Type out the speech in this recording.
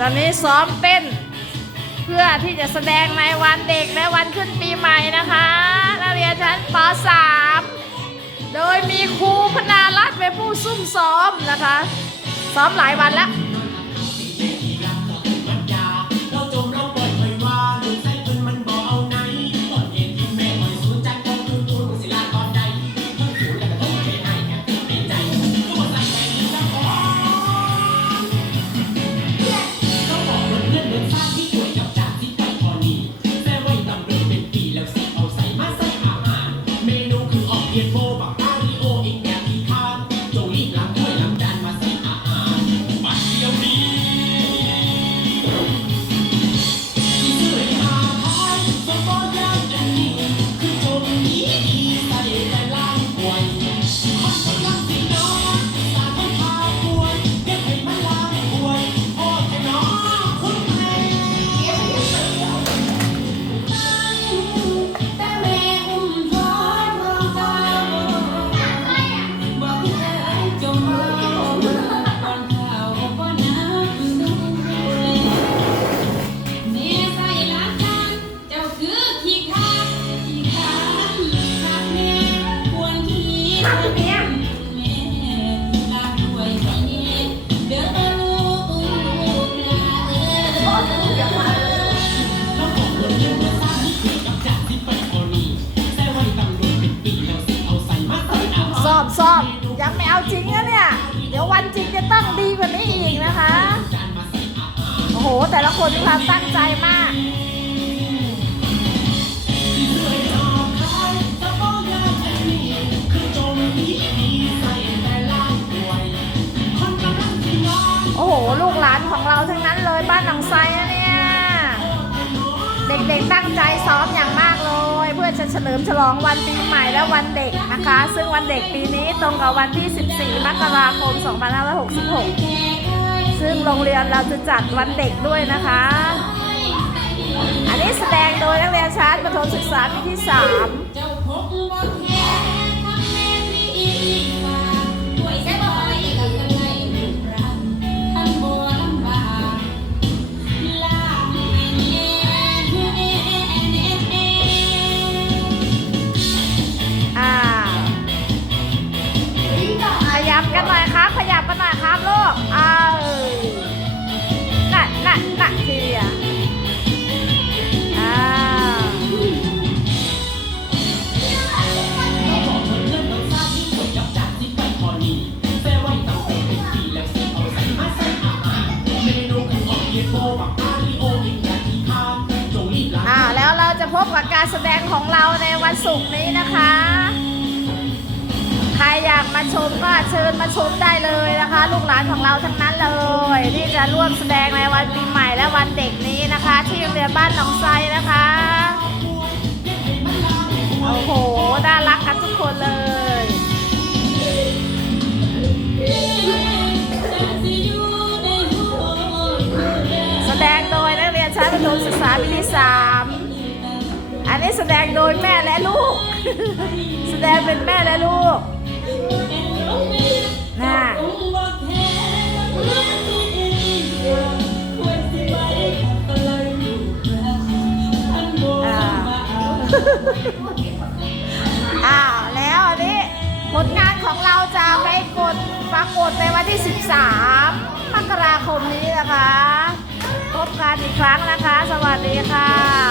ตอนนี้ซ้อมเต้น เพื่อที่จะแสดงในวันเด็กและวันขึ้นปีใหม่นะคะนักเรียนชั้นป .3 โดยมีครูพนารัตน์เป็นผู้ซุ่มซ้อมนะคะ ซ้อมหลายวันแล้ว ยังไม่เอาจริงนะเนี่ย เดี๋ยววันจริงจะตั้งดีกว่านี้อีกนะคะ โอ้โห แต่ละคนมีความตั้งใจมากโอ้โห ลูกหลานของเราทั้งนั้นเลยบ้านหนองไซนะเนี่ย เด็กๆตั้งใจซ้อมอย่าง อจะเฉลิมฉลองวันปีใหม่และวันเด็กนะคะ ซึ่งวันเด็กปีนี้ตรงกับวันที่ 14 มกราคม 2566 ซึ่งโรงเรียนเราจะจัดวันเด็กด้วยนะคะ อันนี้แสดงโดยนักเรียนชั้นประถมศึกษาปีที่ 3 พบกับการแสดงของเราในวันศุกร์นี้นะคะ ใครอยากมาชมก็เชิญมาชมได้เลยนะคะ ลูกหลานของเราทั้งนั้นเลย ที่จะร่วมแสดงในวันปีใหม่และวันเด็กนี้นะคะ ที่โรงเรียนบ้านหนองไซนะคะโอ้โหน่ารักกันทุกคนเลยแสดงโดยนักเรียนชั้นประถมศึกษาปีที่สาม นนี้แสดงโดยแม่และลูก แสดงเป็นแม่และลูกน่าอ่าอ้าว แล้วอันนี้ผลงานของเราจะไปกดปรากฏในวันที่ 13 มกราคมนี้นะคะ พบกันอีกครั้งนะคะ สวัสดีค่ะ